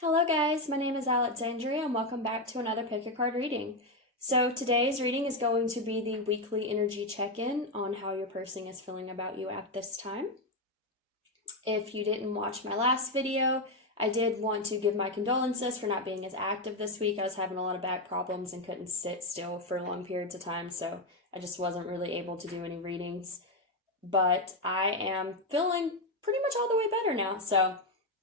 Hello guys, my name is Alexandria and welcome back to another pick a card reading. So today's reading is going to be the weekly energy check-in on how your person is feeling about you at this time. If you didn't watch my last video, I did want to give my condolences for not being as active this week. I was having a lot of back problems and couldn't sit still for long periods of time, so I just wasn't really able to do any readings. But I am feeling pretty much all the way better now, so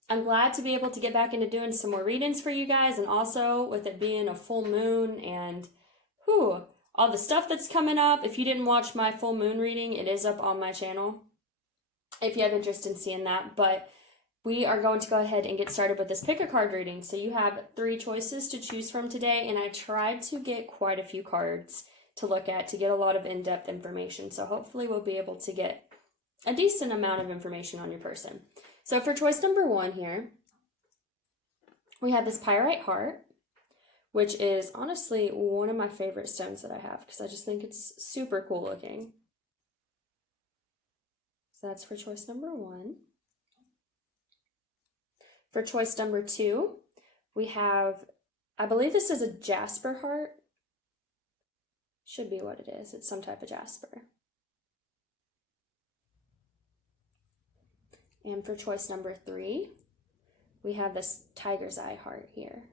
I'm glad to be able to get back into doing some more readings for you guys, and also with it being a full moon and all the stuff that's coming up. If you didn't watch my full moon reading, it is up on my channel if you have interest in seeing that. But we are going to go ahead and get started with this pick a card reading. So you have 3 choices to choose from today, and I tried to get quite a few cards to look at to get a lot of in-depth information. So hopefully we'll be able to get a decent amount of information on your person. So for choice number 1 here, we have this pyrite heart, which is honestly one of my favorite stones that I have because I just think it's super cool looking. So that's for choice number 1. For choice number 2, we have, I believe this is a jasper heart. Should be what it is. It's some type of jasper. And for choice number 3, we have this tiger's eye heart here.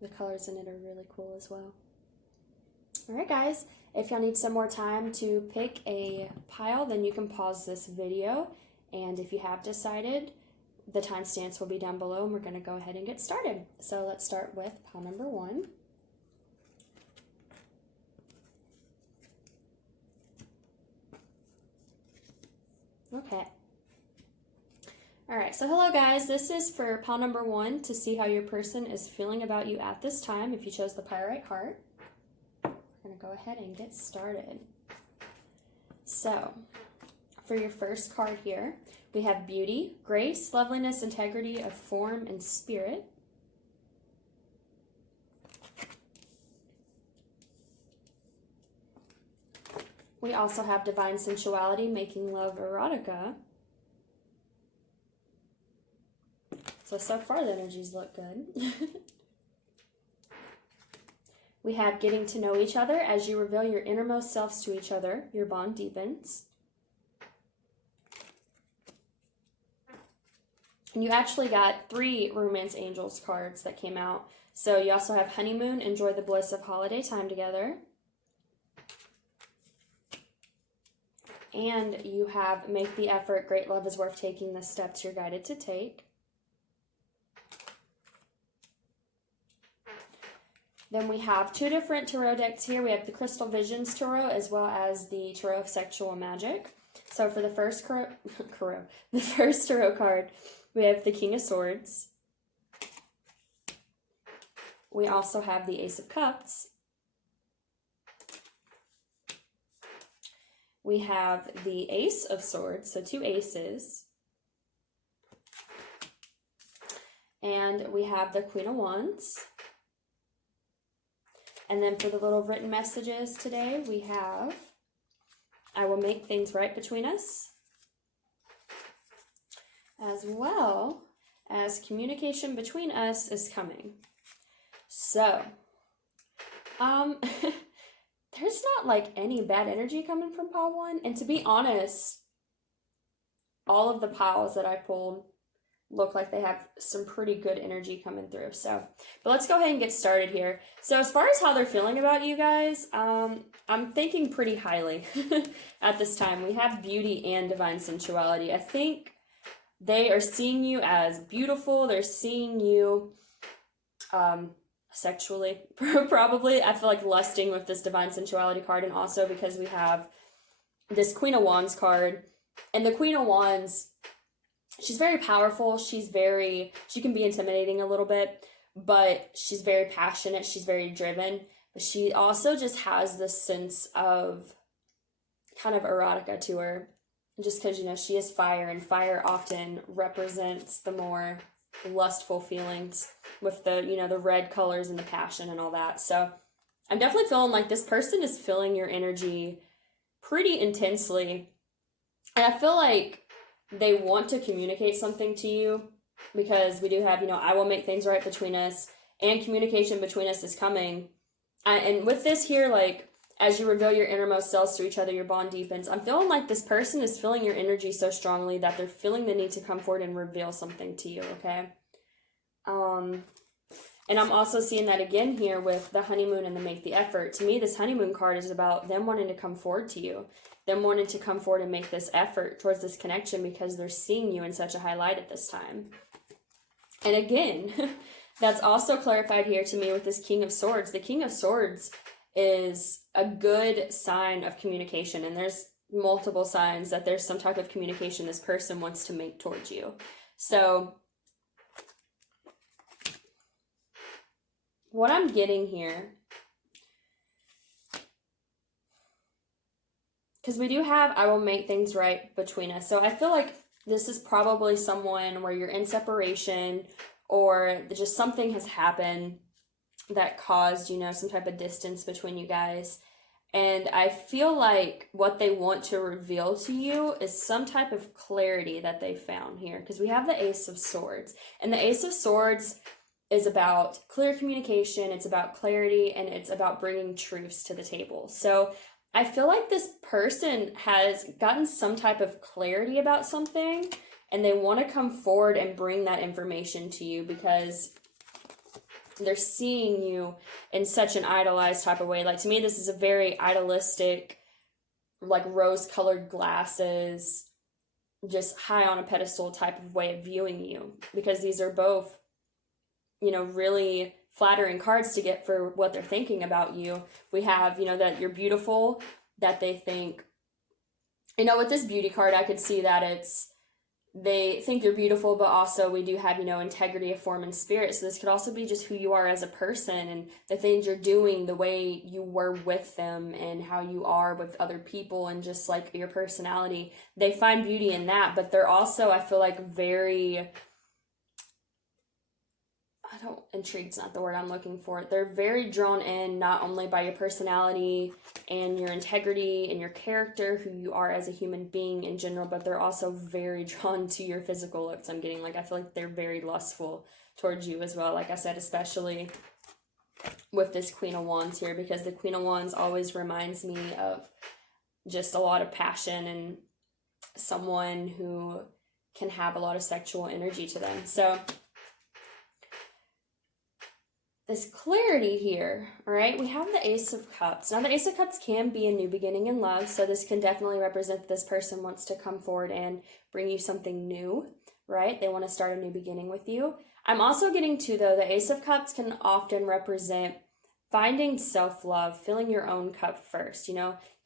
The colors in it are really cool as well. All right, guys, if y'all need some more time to pick a pile, then you can pause this video. And if you have decided, the timestamps will be down below, and we're going to go ahead and get started. So let's start with pile number 1. Okay. All right, so hello guys. This is for pile number 1 to see how your person is feeling about you at this time. If you chose the pyrite heart, we're going to go ahead and get started. So, for your first card here, we have beauty, grace, loveliness, integrity of form and spirit. We also have divine sensuality, making love erotica. So far the energies look good. We have getting to know each other. As you reveal your innermost selves to each other, your bond deepens. And you actually got 3 romance angels cards that came out. So you also have honeymoon, enjoy the bliss of holiday time together. And you have make the effort, great love is worth taking, the steps you're guided to take. Then we have 2 different tarot decks here. We have the Crystal Visions Tarot as well as the Tarot of Sexual Magic. So for the first tarot card, we have the King of Swords. We also have the Ace of Cups. We have the Ace of Swords, so 2 aces. And we have the Queen of Wands. And then for the little written messages today, we have, I will make things right between us, as well as communication between us is coming. So, there's not like any bad energy coming from pile 1. And to be honest, all of the piles that I pulled look like they have some pretty good energy coming through. So, but let's go ahead and get started here. So as far as how they're feeling about you guys, I'm thinking pretty highly at this time. We have beauty and divine sensuality. I think they are seeing you as beautiful. They're seeing you sexually, probably. I feel like lusting with this divine sensuality card, and also because we have this Queen of Wands card. And the Queen of Wands, she's very powerful. She can be intimidating a little bit, but she's very passionate. She's very driven. But she also just has this sense of kind of erotica to her. Just because, she is fire, and fire often represents the more lustful feelings with the, the red colors and the passion and all that. So I'm definitely feeling like this person is feeling your energy pretty intensely. And I feel like they want to communicate something to you, because we do have, I will make things right between us, and communication between us is coming. And with this here, like, as you reveal your innermost selves to each other, your bond deepens. I'm feeling like this person is feeling your energy so strongly that they're feeling the need to come forward and reveal something to you, okay? And I'm also seeing that again here with the honeymoon and the make the effort. To me, this honeymoon card is about them wanting to come forward to you, them wanting to come forward and make this effort towards this connection because they're seeing you in such a high light at this time. And again, that's also clarified here to me with this King of Swords. The King of Swords is a good sign of communication, and there's multiple signs that there's some type of communication this person wants to make towards you. So what I'm getting here, because we do have, I will make things right between us. So I feel like this is probably someone where you're in separation, or just something has happened that caused, some type of distance between you guys. And I feel like what they want to reveal to you is some type of clarity that they found here, because we have the Ace of Swords. And the Ace of Swords is about clear communication, it's about clarity, and it's about bringing truths to the table. So I feel like this person has gotten some type of clarity about something, and they want to come forward and bring that information to you because they're seeing you in such an idolized type of way. Like, to me, this is a very idealistic, like rose-colored glasses, just high on a pedestal type of way of viewing you, because these are both, really flattering cards to get for what they're thinking about you. We have, that you're beautiful, that they think, with this beauty card, I could see that they think you're beautiful, but also we do have, integrity of form and spirit. So this could also be just who you are as a person, and the things you're doing, the way you were with them, and how you are with other people, and just like your personality. They find beauty in that, but they're also, I feel like, very, intrigued's not the word I'm looking for. They're very drawn in, not only by your personality and your integrity and your character, who you are as a human being in general, but they're also very drawn to your physical looks. I'm getting, I feel like they're very lustful towards you as well. Like I said, especially with this Queen of Wands here, because the Queen of Wands always reminds me of just a lot of passion and someone who can have a lot of sexual energy to them. So this clarity here, all right, we have the Ace of Cups. Now, the Ace of Cups can be a new beginning in love, so this can definitely represent that this person wants to come forward and bring you something new, right? They want to start a new beginning with you. I'm also getting to, though, the Ace of Cups can often represent finding self-love, filling your own cup first,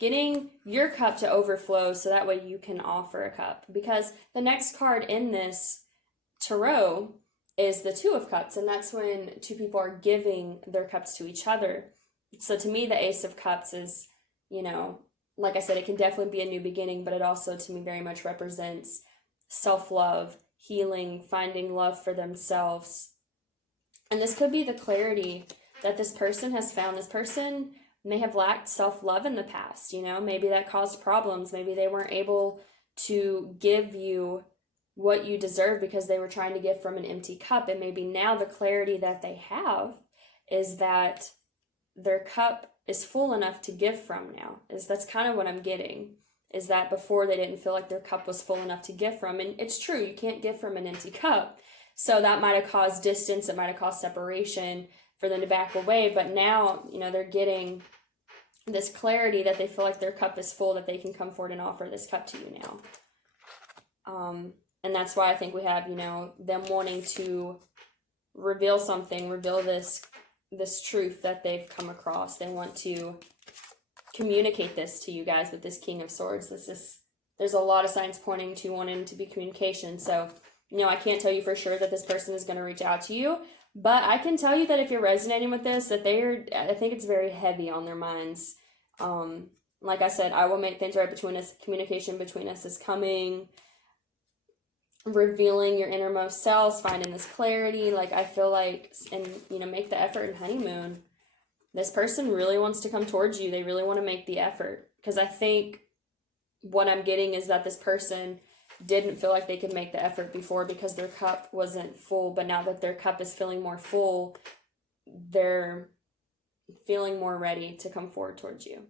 getting your cup to overflow so that way you can offer a cup. Because the next card in this tarot is the Two of Cups, and that's when two people are giving their cups to each other. So to me, the Ace of Cups is, like I said, it can definitely be a new beginning, but it also, to me, very much represents self-love, healing, finding love for themselves. And this could be the clarity that this person has found. This person may have lacked self-love in the past, maybe that caused problems. Maybe they weren't able to give you what you deserve because they were trying to give from an empty cup. And maybe now the clarity that they have is that their cup is full enough to give from now. That's kind of what I'm getting, is that before they didn't feel like their cup was full enough to give from. And it's true, you can't give from an empty cup. So that might have caused distance, it might have caused separation for them to back away. But now, they're getting this clarity that they feel like their cup is full, that they can come forward and offer this cup to you now. And that's why I think we have, them wanting to reveal something, reveal this truth that they've come across. They want to communicate this to you guys with this King of Swords. There's a lot of signs pointing to wanting to be communication. So, I can't tell you for sure that this person is going to reach out to you, but I can tell you that if you're resonating with this, that I think it's very heavy on their minds. Like I said, I will make things right between us. Communication between us is coming. Revealing your innermost selves, finding this clarity. Like, I feel like, and make the effort in honeymoon. This person really wants to come towards you. They really want to make the effort, because I think what I'm getting is that this person didn't feel like they could make the effort before because their cup wasn't full, but now that their cup is feeling more full, they're feeling more ready to come forward towards you.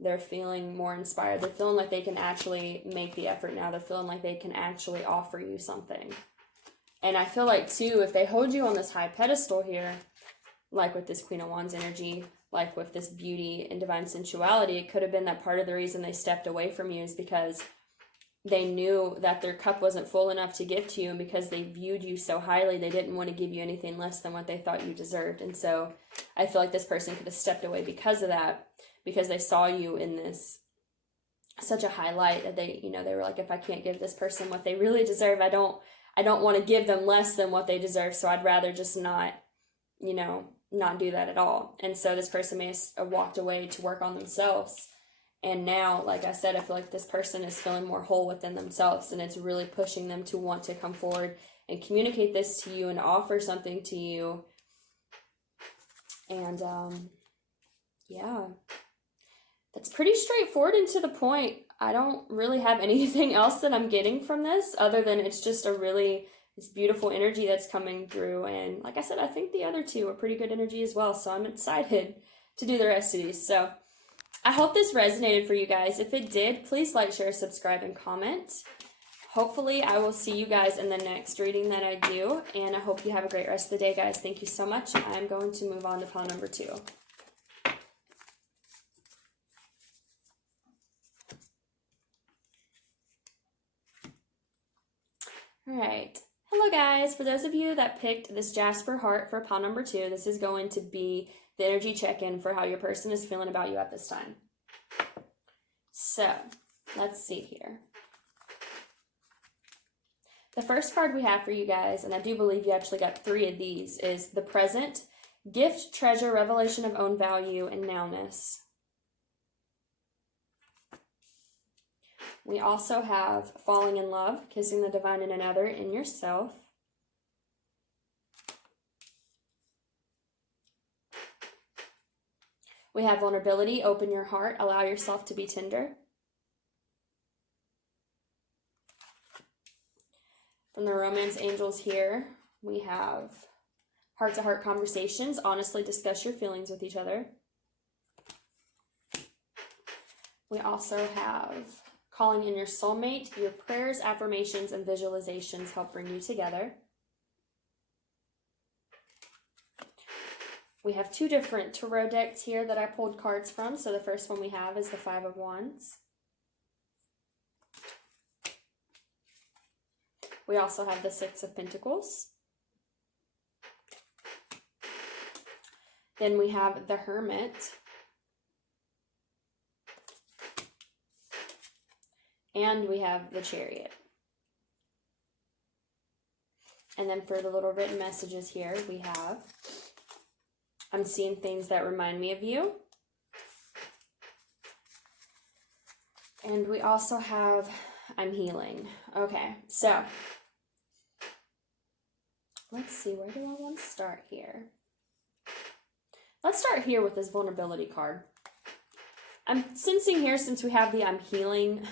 They're feeling more inspired. They're feeling like they can actually make the effort now. They're feeling like they can actually offer you something. And I feel like, too, if they hold you on this high pedestal here, like with this Queen of Wands energy, like with this beauty and divine sensuality, it could have been that part of the reason they stepped away from you is because they knew that their cup wasn't full enough to give to you, and because they viewed you so highly, they didn't want to give you anything less than what they thought you deserved. And so I feel like this person could have stepped away because of that, because they saw you in this such a high light that they, they were like, if I can't give this person what they really deserve, I don't want to give them less than what they deserve, so I'd rather just not do that at all. And so this person may have walked away to work on themselves. And now, like I said, I feel like this person is feeling more whole within themselves, and it's really pushing them to want to come forward and communicate this to you and offer something to you. And, yeah, that's pretty straightforward and to the point. I don't really have anything else that I'm getting from this other than it's just this beautiful energy that's coming through. And like I said, I think the other two are pretty good energy as well. So I'm excited to do the rest of these. So I hope this resonated for you guys. If it did, please like, share, subscribe, and comment. Hopefully, I will see you guys in the next reading that I do. And I hope you have a great rest of the day, guys. Thank you so much. I'm going to move on to pile number 2. All right. Hello, guys. For those of you that picked this Jasper heart for pile number 2, this is going to be the energy check-in for how your person is feeling about you at this time. So, let's see here. The first card we have for you guys, and I do believe you actually got 3 of these, is the present, gift, treasure, revelation of own value, and nowness. We also have falling in love, kissing the divine in another, in yourself. We have vulnerability, open your heart, allow yourself to be tender. From the romance angels here, we have heart-to-heart conversations, honestly discuss your feelings with each other. We also have calling in your soulmate, your prayers, affirmations, and visualizations help bring you together. We have 2 different tarot decks here that I pulled cards from. So the first one we have is the 5 of Wands. We also have the 6 of Pentacles. Then we have the Hermit. And we have the Chariot. And then for the little written messages here, we have, I'm seeing things that remind me of you. And we also have, I'm healing. Okay, so let's see, where do I want to start here? Let's start here with this vulnerability card. I'm sensing here, since we have the I'm healing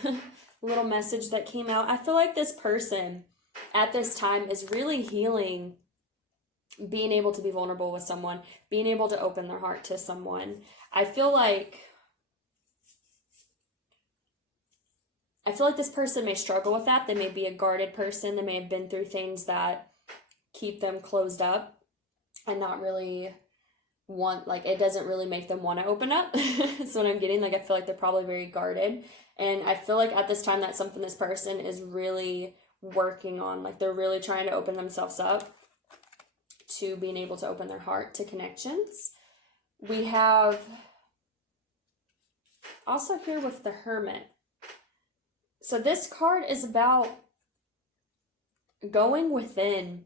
little message that came out, I feel like this person at this time is really healing being able to be vulnerable with someone, being able to open their heart to someone. I feel like this person may struggle with that. They may be a guarded person. They may have been through things that keep them closed up and not really it doesn't really make them want to open up. That's what I'm getting. I feel like they're probably very guarded. And I feel like at this time, that's something this person is really working on. They're really trying to open themselves up to being able to open their heart to connections. We have also here with the Hermit. So this card is about going within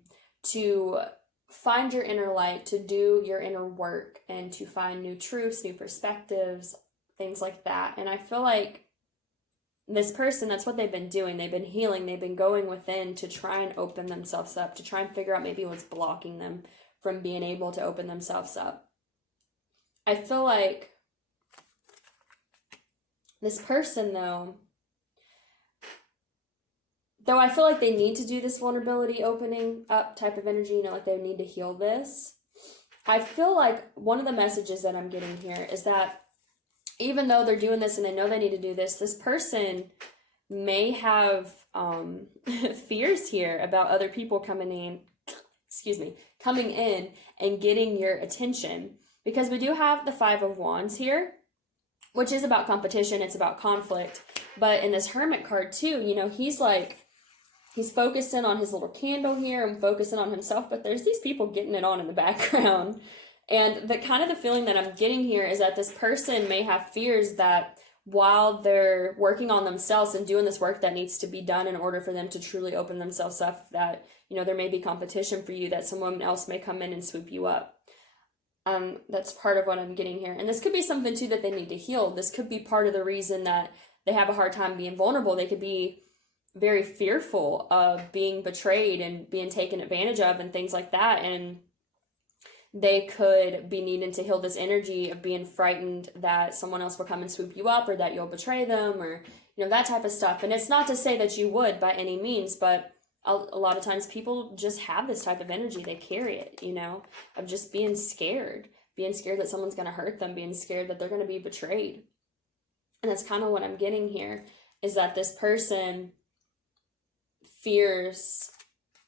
to find your inner light, to do your inner work, and to find new truths, new perspectives, things like that. And I feel like this person, that's what they've been doing. They've been healing. They've been going within to try and open themselves up, to try and figure out maybe what's blocking them from being able to open themselves up. I feel like this person, though, though I feel like they need to do this vulnerability opening up type of energy, you know, like they need to heal this. I feel like one of the messages that I'm getting here is that even though they're doing this and they know they need to do this person may have fears here about other people coming in and getting your attention, because we do have the Five of Wands here, which is about competition, it's about conflict. But in this Hermit card too, you know, he's focusing on his little candle here and focusing on himself, but there's these people getting it on in the background. And the kind of the feeling that I'm getting here is that this person may have fears that while they're working on themselves and doing this work that needs to be done in order for them to truly open themselves up, that, you know, there may be competition for you, that someone else may come in and swoop you up. That's part of what I'm getting here. And this could be something too that they need to heal. This could be part of the reason that they have a hard time being vulnerable. They could be very fearful of being betrayed and being taken advantage of and things like that. And they could be needing to heal this energy of being frightened that someone else will come and swoop you up, or that you'll betray them, or, you know, that type of stuff. And it's not to say that you would by any means, but a lot of times people just have this type of energy. They carry it, you know, of just being scared that someone's going to hurt them, being scared that they're going to be betrayed. And that's kind of what I'm getting here, is that this person fears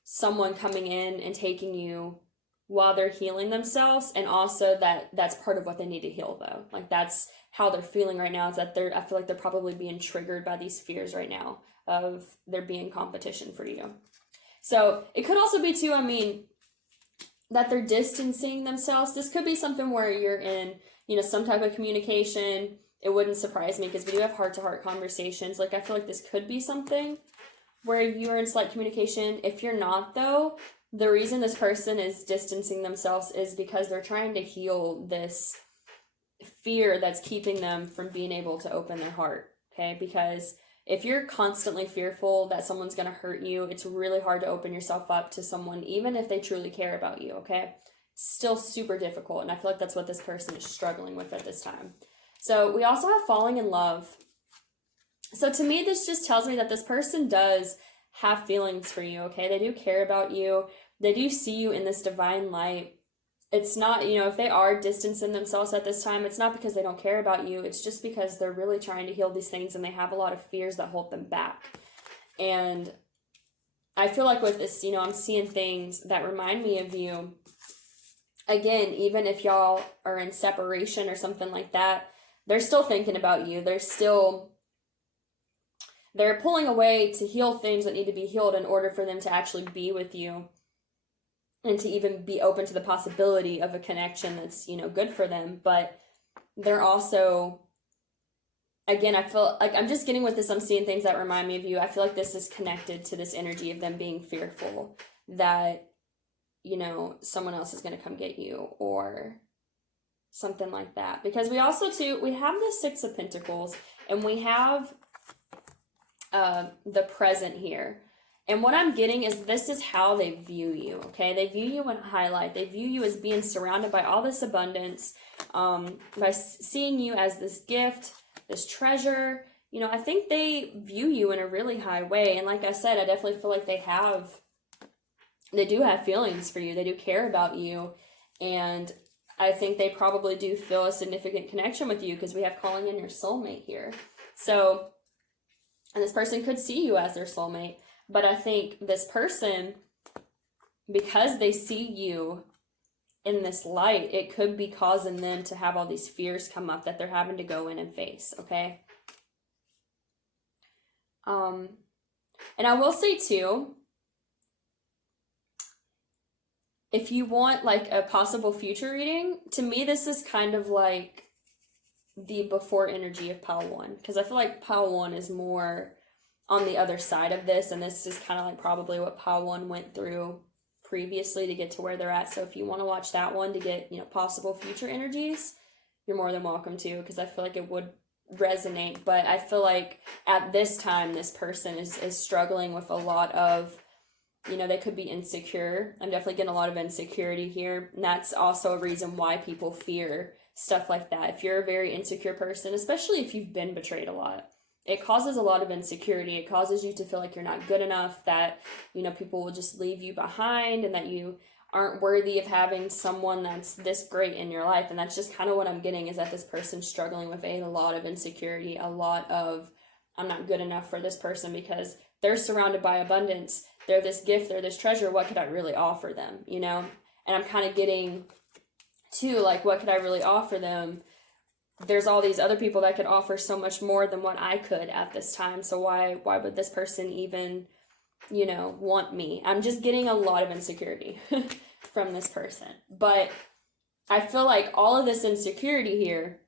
someone coming in and taking you while they're healing themselves. And also that's part of what they need to heal, though. Like, that's how they're feeling right now, is that I feel like they're probably being triggered by these fears right now of there being competition for you. So it could also be too, I mean, that they're distancing themselves. This could be something where you're in, you know, some type of communication. It wouldn't surprise me, because we do have heart-to-heart conversations. Like, I feel like this could be something where you're in slight communication. If you're not, though, the reason this person is distancing themselves is because they're trying to heal this fear that's keeping them from being able to open their heart, okay? Because if you're constantly fearful that someone's going to hurt you, it's really hard to open yourself up to someone, even if they truly care about you, okay? Still super difficult, and I feel like that's what this person is struggling with at this time. So we also have falling in love. So to me, this just tells me that this person does have feelings for you, okay? They do care about you. They do see you in this divine light. It's not, you know, if they are distancing themselves at this time, it's not because they don't care about you. It's just because they're really trying to heal these things, and they have a lot of fears that hold them back. And I feel like with this, you know, I'm seeing things that remind me of you. Again, even if y'all are in separation or something like that, they're still thinking about you. They're pulling away to heal things that need to be healed in order for them to actually be with you, and to even be open to the possibility of a connection that's, you know, good for them. But they're also, again, I feel like I'm just getting with this, I'm seeing things that remind me of you. I feel like this is connected to this energy of them being fearful that, you know, someone else is going to come get you, or something like that. Because we also, too, we have the Six of Pentacles, and we have the present here. And what I'm getting is this is how they view you, okay? They view you in highlight. They view you as being surrounded by all this abundance, by seeing you as this gift, this treasure. You know, I think they view you in a really high way. And like I said, I definitely feel like they do have feelings for you. They do care about you. And I think they probably do feel a significant connection with you, because we have calling in your soulmate here. So, and this person could see you as their soulmate. But I think this person, because they see you in this light, it could be causing them to have all these fears come up that they're having to go in and face, okay? And I will say too, if you want like a possible future reading, to me this is kind of like the before energy of pile 1, because I feel like pile 1 is more on the other side of this, and this is kind of like probably what pile 1 went through previously to get to where they're at. So if you want to watch that one to get, you know, possible future energies, you're more than welcome to, because I feel like it would resonate. But I feel like at this time this person is struggling with a lot of, you know, they could be insecure. I'm definitely getting a lot of insecurity here, and that's also a reason why people fear stuff like that. If you're a very insecure person, especially if you've been betrayed a lot, it causes a lot of insecurity. It causes you to feel like you're not good enough, that, you know, people will just leave you behind, and that you aren't worthy of having someone that's this great in your life. And that's just kind of what I'm getting, is that this person's struggling with a lot of insecurity, a lot of, I'm not good enough for this person because they're surrounded by abundance. They're this gift, they're this treasure. What could I really offer them, you know? And I'm kind of getting to, like, what could I really offer them? There's all these other people that could offer so much more than what I could at this time. So why would this person even, you know, want me? I'm just getting a lot of insecurity from this person. But I feel like all of this insecurity here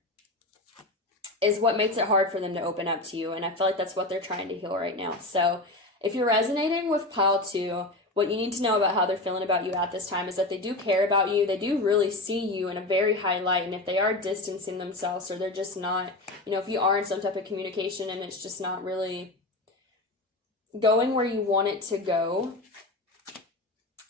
is what makes it hard for them to open up to you. And I feel like that's what they're trying to heal right now. So if you're resonating with pile 2, what you need to know about how they're feeling about you at this time is that they do care about you. They do really see you in a very high light. And if they are distancing themselves, or they're just not, you know, if you are in some type of communication and it's just not really going where you want it to go,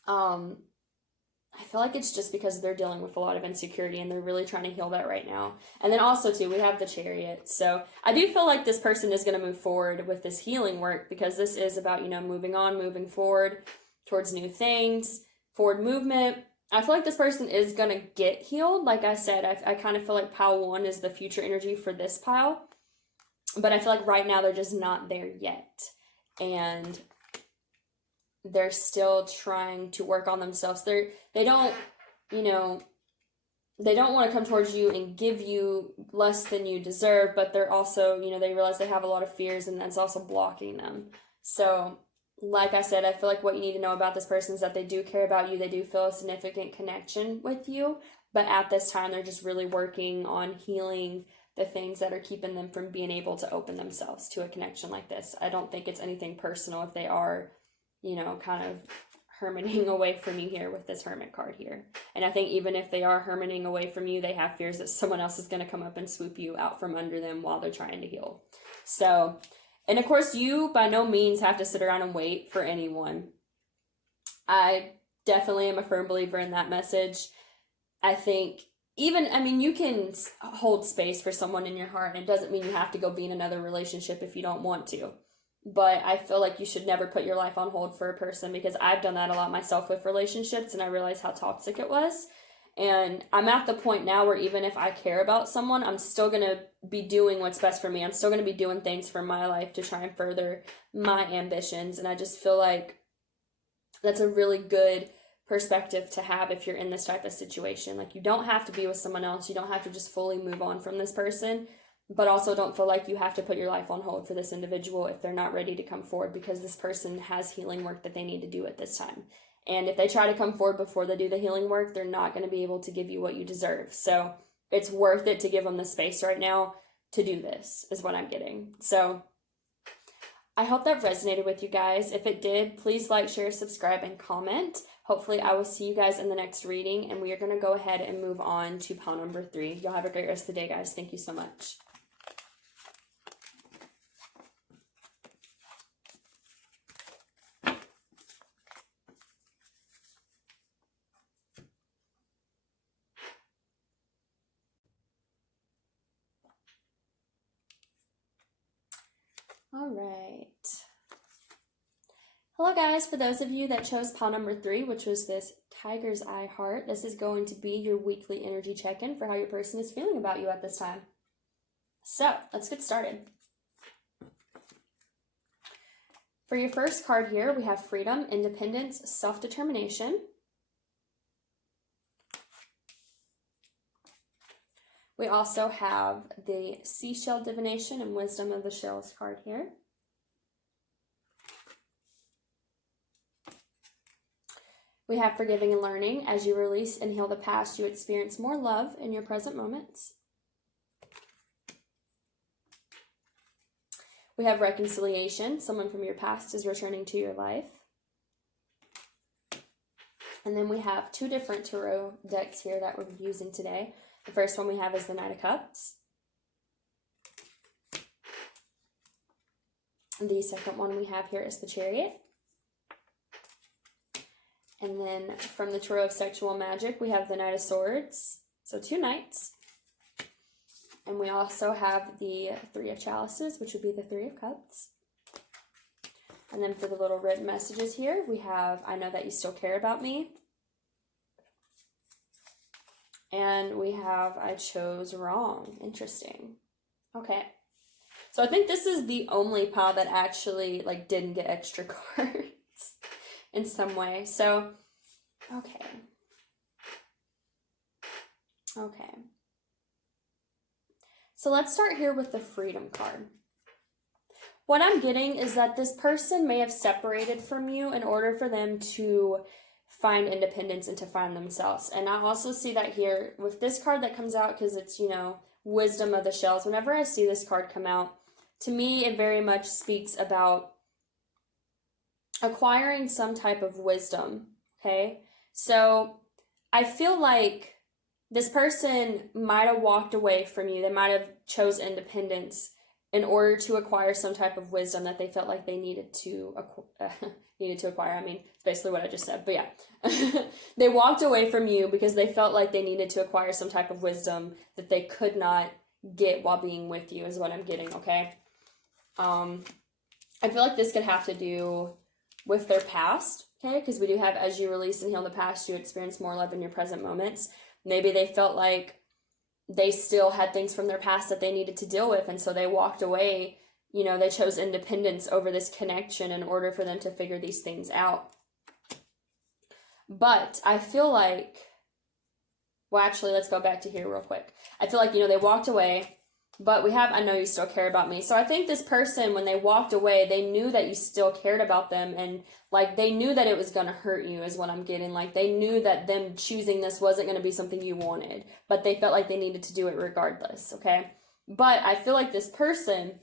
I feel like it's just because they're dealing with a lot of insecurity, and they're really trying to heal that right now. And then also, too, we have the Chariot. So I do feel like this person is going to move forward with this healing work, because this is about, you know, moving on, moving forward towards new things, forward movement. I feel like this person is going to get healed. Like I said, I kind of feel like pile 1 is the future energy for this pile. But I feel like right now they're just not there yet. And they're still trying to work on themselves. They don't, you know, they don't want to come towards you and give you less than you deserve, but they're also, you know, they realize they have a lot of fears, and that's also blocking them. So, like I said, I feel like what you need to know about this person is that they do care about you. They do feel a significant connection with you, but at this time, they're just really working on healing the things that are keeping them from being able to open themselves to a connection like this. I don't think it's anything personal if they are, you know, kind of hermiting away from you here with this Hermit card here. And I think even if they are hermiting away from you, they have fears that someone else is going to come up and swoop you out from under them while they're trying to heal. So, and of course, you by no means have to sit around and wait for anyone. I definitely am a firm believer in that message. I think you can hold space for someone in your heart, and it doesn't mean you have to go be in another relationship if you don't want to. But I feel like you should never put your life on hold for a person, because I've done that a lot myself with relationships, and I realized how toxic it was. And I'm at the point now where even if I care about someone, I'm still going to be doing what's best for me. I'm still going to be doing things for my life to try and further my ambitions. And I just feel like that's a really good perspective to have if you're in this type of situation. Like, you don't have to be with someone else. You don't have to just fully move on from this person. But also don't feel like you have to put your life on hold for this individual if they're not ready to come forward, because this person has healing work that they need to do at this time. And if they try to come forward before they do the healing work, they're not going to be able to give you what you deserve. So it's worth it to give them the space right now to do this, is what I'm getting. So I hope that resonated with you guys. If it did, please like, share, subscribe, and comment. Hopefully I will see you guys in the next reading, and we are going to go ahead and move on to pile number 3. Y'all have a great rest of the day, guys. Thank you so much. All right. Hello guys, for those of you that chose pile number 3, which was this Tiger's Eye heart, this is going to be your weekly energy check-in for how your person is feeling about you at this time. So, let's get started. For your first card here, we have freedom, independence, self-determination. We also have the seashell divination and wisdom of the shells card here. We have forgiving and learning. As you release and heal the past, you experience more love in your present moments. We have reconciliation. Someone from your past is returning to your life. And then we have 2 different tarot decks here that we're using today. The first one we have is the Knight of Cups. The second one we have here is the Chariot. And then from the Tarot of Sexual Magic, we have the Knight of Swords. So 2 knights. And we also have the Three of Chalices, which would be the Three of Cups. And then for the little written messages here, we have, I know that you still care about me. And we have, I chose wrong. Interesting. Okay. So I think this is the only pile that actually, like, didn't get extra cards in some way. So, okay. Okay. So let's start here with the Freedom card. What I'm getting is that this person may have separated from you in order for them to find independence and to find themselves. And I also see that here with this card that comes out, because it's, you know, Wisdom of the Shells. Whenever I see this card come out, to me it very much speaks about acquiring some type of wisdom, okay? So I feel like this person might have walked away from you. They might have chose independence in order to acquire some type of wisdom that they felt like they needed to acquire. I mean, it's basically what I just said, but yeah. They walked away from you because they felt like they needed to acquire some type of wisdom that they could not get while being with you, is what I'm getting, okay? I feel like this could have to do with their past, okay? Because we do have, as you release and heal the past, you experience more love in your present moments. Maybe they felt like they still had things from their past that they needed to deal with, and so they walked away. You know, they chose independence over this connection in order for them to figure these things out. But I feel like, well, actually, let's go back to here real quick. I feel like, you know, they walked away, but we have, I know you still care about me. So I think this person, when they walked away, they knew that you still cared about them, and like they knew that it was going to hurt you, is what I'm getting. Like they knew that them choosing this wasn't going to be something you wanted, but they felt like they needed to do it regardless, okay? But I feel like this person,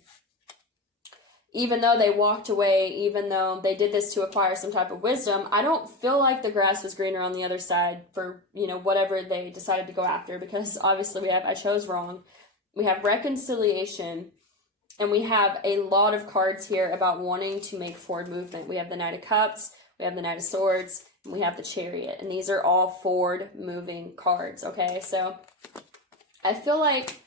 even though they walked away, even though they did this to acquire some type of wisdom, I don't feel like the grass was greener on the other side for, you know, whatever they decided to go after, because obviously we have, I chose wrong. We have reconciliation, and we have a lot of cards here about wanting to make forward movement. We have the Knight of Cups, we have the Knight of Swords, and we have the Chariot, and these are all forward moving cards, okay? So I feel like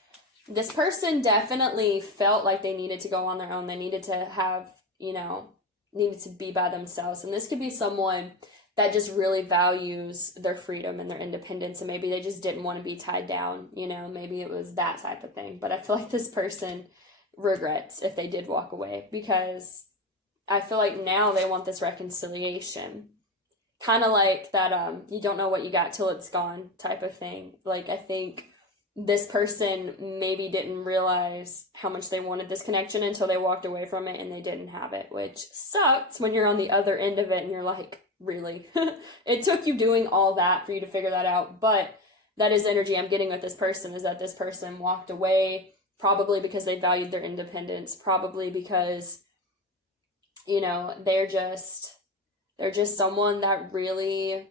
this person definitely felt like they needed to go on their own. They needed to have, you know, needed to be by themselves. And this could be someone that just really values their freedom and their independence, and maybe they just didn't want to be tied down, you know, maybe it was that type of thing. But I feel like this person regrets if they did walk away, because I feel like now they want this reconciliation. Kind of like that you don't know what you got till it's gone type of thing. Like I think this person maybe didn't realize how much they wanted this connection until they walked away from it and they didn't have it, which sucks when you're on the other end of it and you're like, really? It took you doing all that for you to figure that out. But that is energy I'm getting with this person, is that this person walked away probably because they valued their independence, probably because, you know, they're just someone that really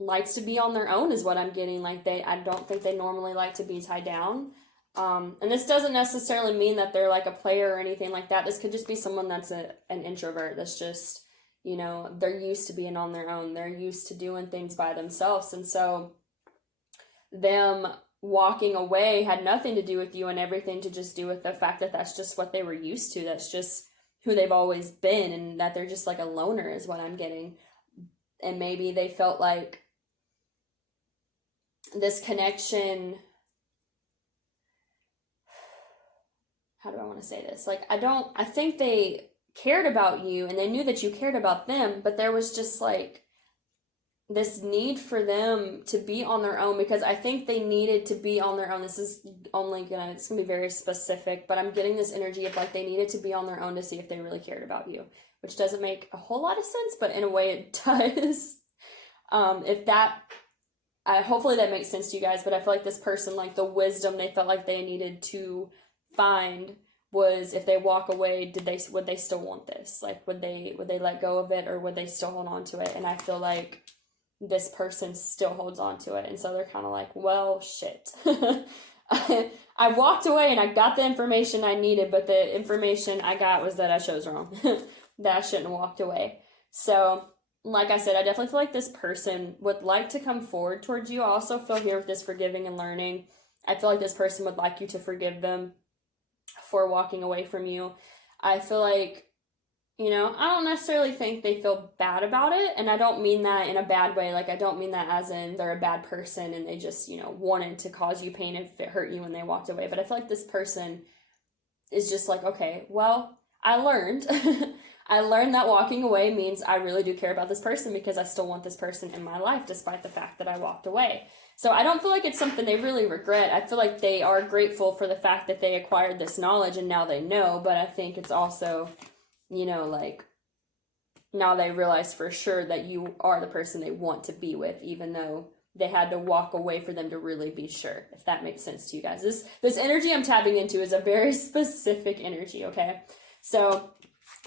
likes to be on their own, is what I'm getting. Like I don't think they normally like to be tied down. And this doesn't necessarily mean that they're like a player or anything like that. This could just be someone that's an introvert that's just, you know, they're used to being on their own. They're used to doing things by themselves. And so them walking away had nothing to do with you and everything to just do with the fact that that's just what they were used to. That's just who they've always been, and that they're just like a loner, is what I'm getting. And maybe they felt like this connection, how do I want to say this? Like, I think they cared about you and they knew that you cared about them, but there was just like this need for them to be on their own, because I think they needed to be on their own. This is it's gonna be very specific, but I'm getting this energy of like they needed to be on their own to see if they really cared about you, which doesn't make a whole lot of sense, but in a way it does. Hopefully that makes sense to you guys, but I feel like this person, like the wisdom they felt like they needed to find was, if they walk away, would they still want this? Like, would they let go of it, or would they still hold on to it? And I feel like this person still holds on to it, and so they're kind of like, well, shit. I walked away and I got the information I needed, but the information I got was that I chose wrong, that I shouldn't have walked away. So, like I said, I definitely feel like this person would like to come forward towards you. I also feel here with this forgiving and learning. I feel like this person would like you to forgive them for walking away from you. I feel like, I don't necessarily think they feel bad about it, and I don't mean that in a bad way. Like, I don't mean that as in they're a bad person and they just, wanted to cause you pain if it hurt you when they walked away. But I feel like this person is just like, okay, well, I learned. I learned that walking away means I really do care about this person because I still want this person in my life despite the fact that I walked away. So I don't feel like it's something they really regret. I feel like they are grateful for the fact that they acquired this knowledge and now they know, but I think it's also, like, now they realize for sure that you are the person they want to be with, even though they had to walk away for them to really be sure, if that makes sense to you guys. This energy I'm tapping into is a very specific energy, okay? So,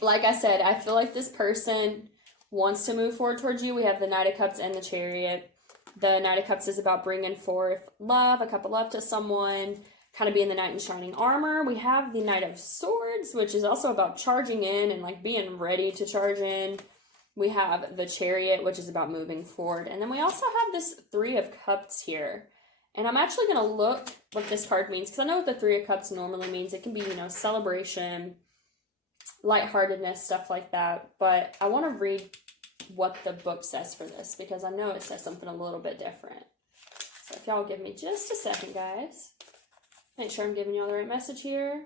like I said, I feel like this person wants to move forward towards you. We have the Knight of Cups and the Chariot. The Knight of Cups is about bringing forth love, a cup of love to someone, kind of being the knight in shining armor. We have the Knight of Swords, which is also about charging in and like being ready to charge in. We have the Chariot, which is about moving forward. And then we also have this Three of Cups here. And I'm actually going to look what this card means, because I know what the Three of Cups normally means. It can be, celebration, lightheartedness, stuff like that. But I want to read what the book says for this, because I know it says something a little bit different. So if y'all give me just a second, guys. Make sure I'm giving y'all the right message here.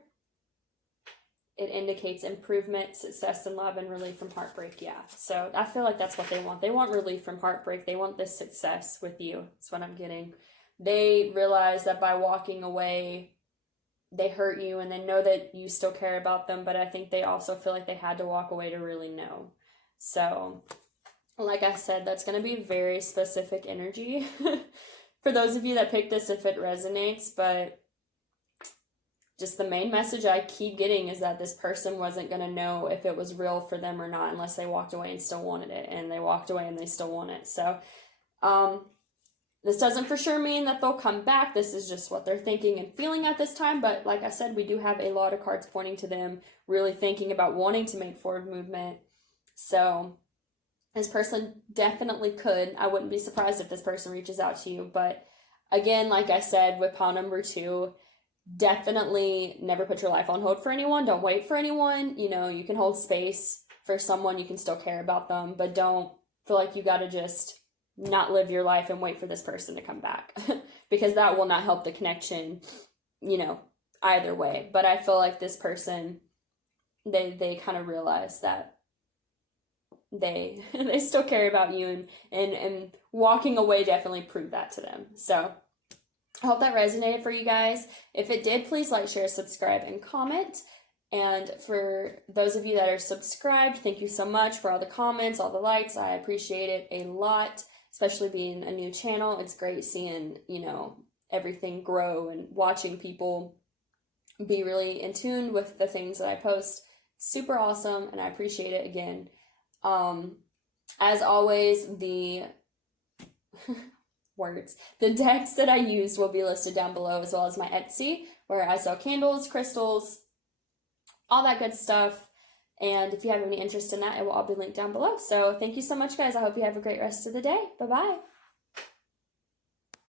It indicates improvement, success in love, and relief from heartbreak. Yeah, so I feel like that's what they want. They want relief from heartbreak. They want this success with you. That's what I'm getting. They realize that by walking away, they hurt you, and they know that you still care about them, but I think they also feel like they had to walk away to really know. So, like I said, that's going to be very specific energy for those of you that picked this if it resonates, but just the main message I keep getting is that this person wasn't going to know if it was real for them or not unless they walked away and still wanted it, and they walked away and they still want it. So, this doesn't for sure mean that they'll come back. This is just what they're thinking and feeling at this time. But like I said, we do have a lot of cards pointing to them really thinking about wanting to make forward movement. So this person definitely could. I wouldn't be surprised if this person reaches out to you. But again, like I said, with pile number 2, definitely never put your life on hold for anyone. Don't wait for anyone. You can hold space for someone. You can still care about them. But don't feel like you got to just not live your life and wait for this person to come back. Because that will not help the connection, either way. But I feel like this person, they kind of realize that they still care about you, and walking away definitely proved that to them. So I hope that resonated for you guys. If it did, please like, share, subscribe, and comment. And for those of you that are subscribed, thank you so much for all the comments, all the likes. I appreciate it a lot, especially being a new channel. It's great seeing, everything grow and watching people be really in tune with the things that I post. Super awesome, and I appreciate it again. As always, the the decks that I used will be listed down below, as well as my Etsy, where I sell candles, crystals, all that good stuff. And if you have any interest in that, it will all be linked down below. So thank you so much, guys. I hope you have a great rest of the day. Bye-bye.